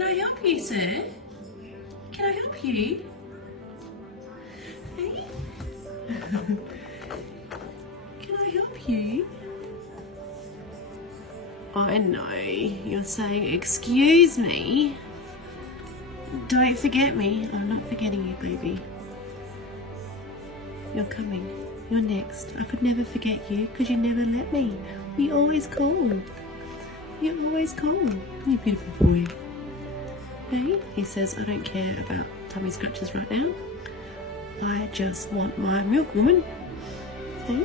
Can I help you, sir? Can I help you? Hey? Can I help you? I know, you're saying, excuse me. Don't forget me. I'm not forgetting you, baby. You're coming. You're next. I could never forget you because you never let me. You always call. You always call. You beautiful boy. Hey? He says, I don't care about tummy scratches right now. I just want my milk, woman. Hey?